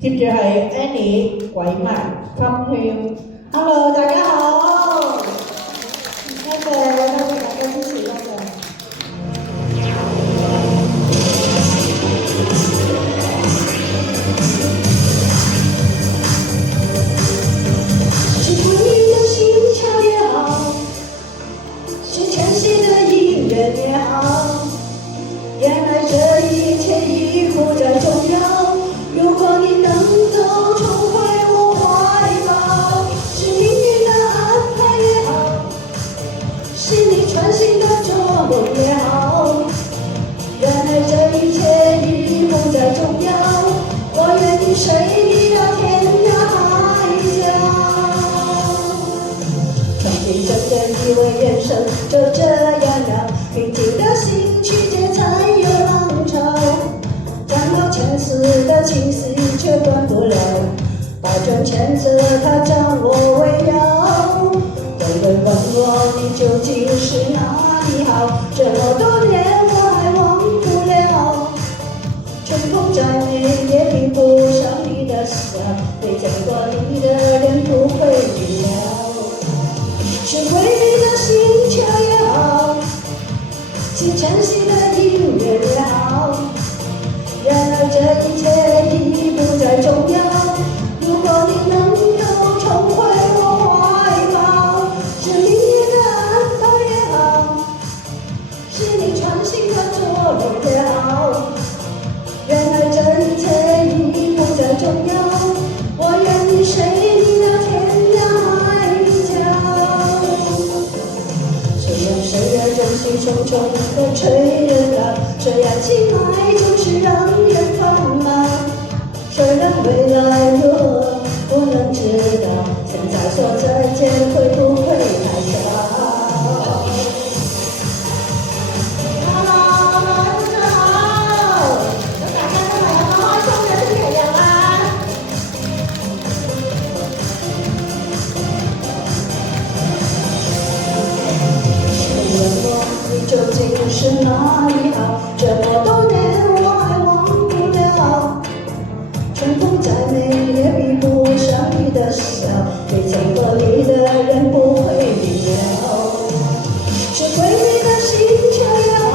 接住係 Annie 鬼麥分圈。Hello， 大家好，多謝大家支持，多謝。是回忆的心跳也好，是全新的音乐也好，原来这一切已不再重要。如果你能够重回我怀抱，是命运的安排也好，是你穿行的着梦也好，原来这一切已不再重要。我愿意随你到天涯海角。曾经真的以为人生就这样了，平静的心去接才有浪潮。讲到前世的情丝却断不了，百转千折它将我围绕。有人问我你究竟是哪里好，这么多年我还忘不了。春风再美也比不上你的笑，没见过你的人不会明了。是回忆的心跳也好，是全新的音乐也好，原来这一切已不再重要。如果你能够重回我怀抱，是命运的安排也好，是你穿行的着陆也好，原来这一切已不再重要。我愿意随你到天涯海角。虽然岁月中心重重的催人老，虽然情爱总是让人烦恼，虽然未来如何不能知道，现在说再见会不会太早？你究竟是哪里好？这么多年我还忘不了。春风再美也比不上你的笑，没见过你的人不会明了。是回忆的心跳也好，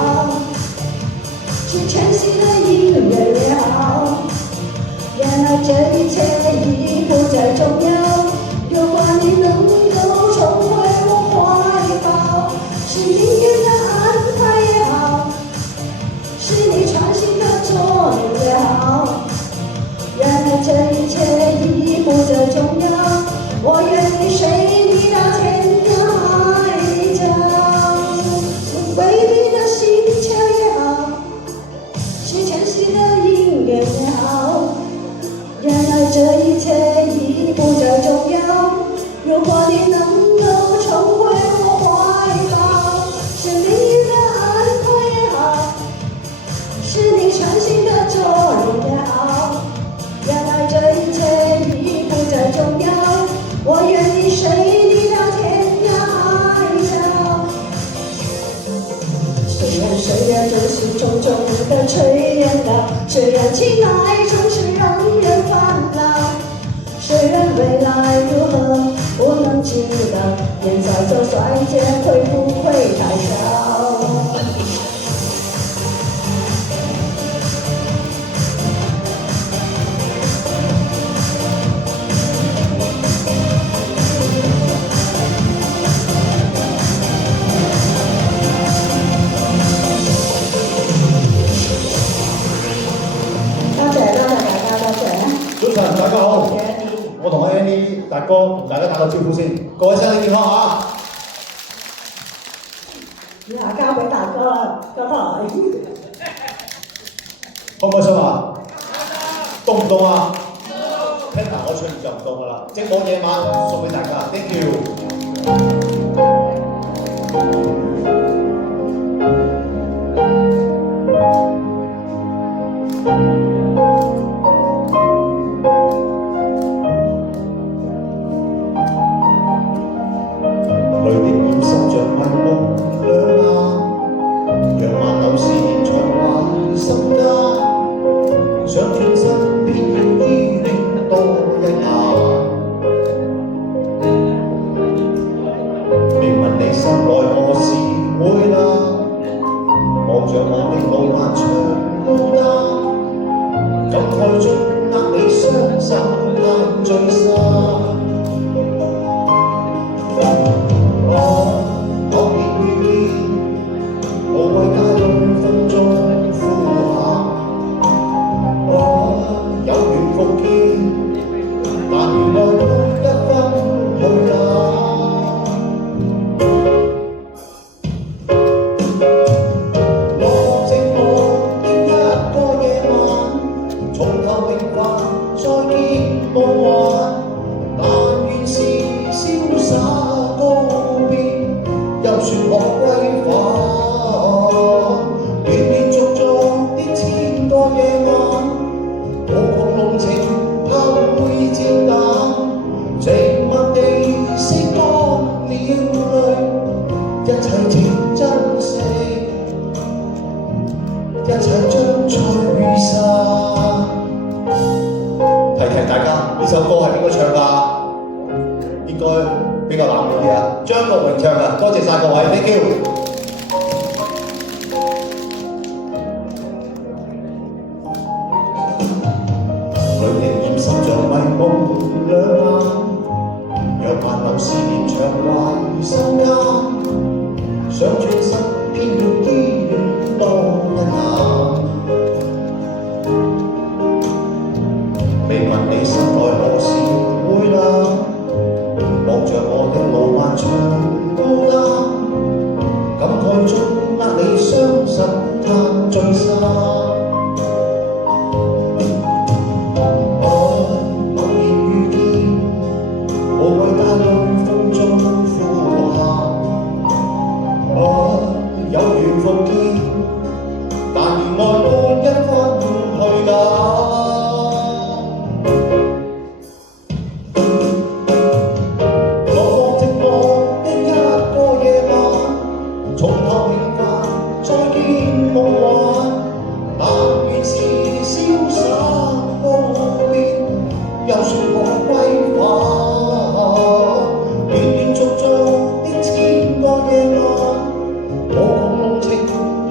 是全新的音乐也好，原来这一切已不再重要。如果你能够重回我怀抱，是命运的安排也好，是你穿行的着陆也好，原来这一切已不再重要。我愿意随你到天涯海角。是回忆的心跳也好，是全新的音乐也好，原来这一切已不再重要。如果你能够重回我怀抱，是命运的安排也好，是你穿行的着陆也好，原来这一切已不再重要。我愿意随你到天涯海角。虽然岁月总是重重的催人老，虽然情爱总是让人烦恼，虽然未来如何不能知道，现在说再见会不会太早？多謝大家，多謝。早晨，大家好。我同 Annie 達哥同大家打個招呼先，各位身體健康嚇。以下交俾大哥啦，交翻嚟。開唔開心啊？凍唔凍啊？聽埋我唱就唔凍噶啦，即係我夜晚送俾大家 ，thank you。淚滴染濕着迷夢兩眼，讓萬流線循環心間，想轉身偏偏於你。感慨中握你雙手探最深。我偶然遇見，無謂帶淚風中呼喊。我有緣復見，但願愛都一分去啦。我寂寞的一個夜晚，從頭平凡再見夢幻，但願是瀟灑告別，又說學歸返。斷斷續續的千個夜晚，無窮濃情後會漸淡，靜默地拭乾了淚，一切請珍惜，一切將吹散。提提大家，呢首歌係邊個唱㗎？應該比較冷門啲啊，張國榮唱㗎。多謝晒各位 ，thank you。淚滴染濕像迷夢兩眼，讓萬流思念長懷心間，想轉身偏要醫院多一眼。未問你心內何時會冷，望着我的路漫長孤單，感慨中握你雙手嘆最深。我偶然遇見，無謂帶淚風中呼喊。我有緣復見，但願愛都一分去㗎。從頭平凡再見夢幻，但願是瀟灑告別，又說學歸返。斷斷續續的千個夜晚，無窮濃情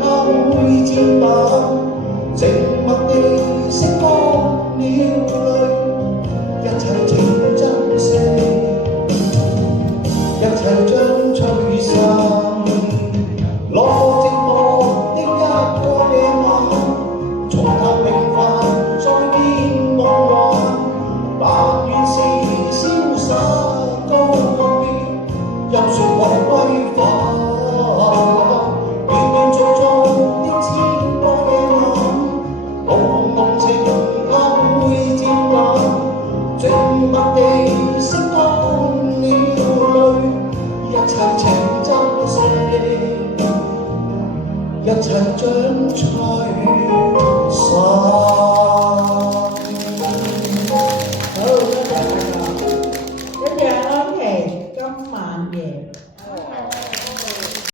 後會漸淡，靜默地拭乾了淚，一切請珍惜，一切將吹散。落寞寂寞的一個夜晚，從頭平凡再見夢幻，但願是瀟灑告別，又說學歸返。斷斷續續的千個夜晚，無窮濃情後會漸淡，靜默地拭乾了淚，一切請珍惜，一切將吹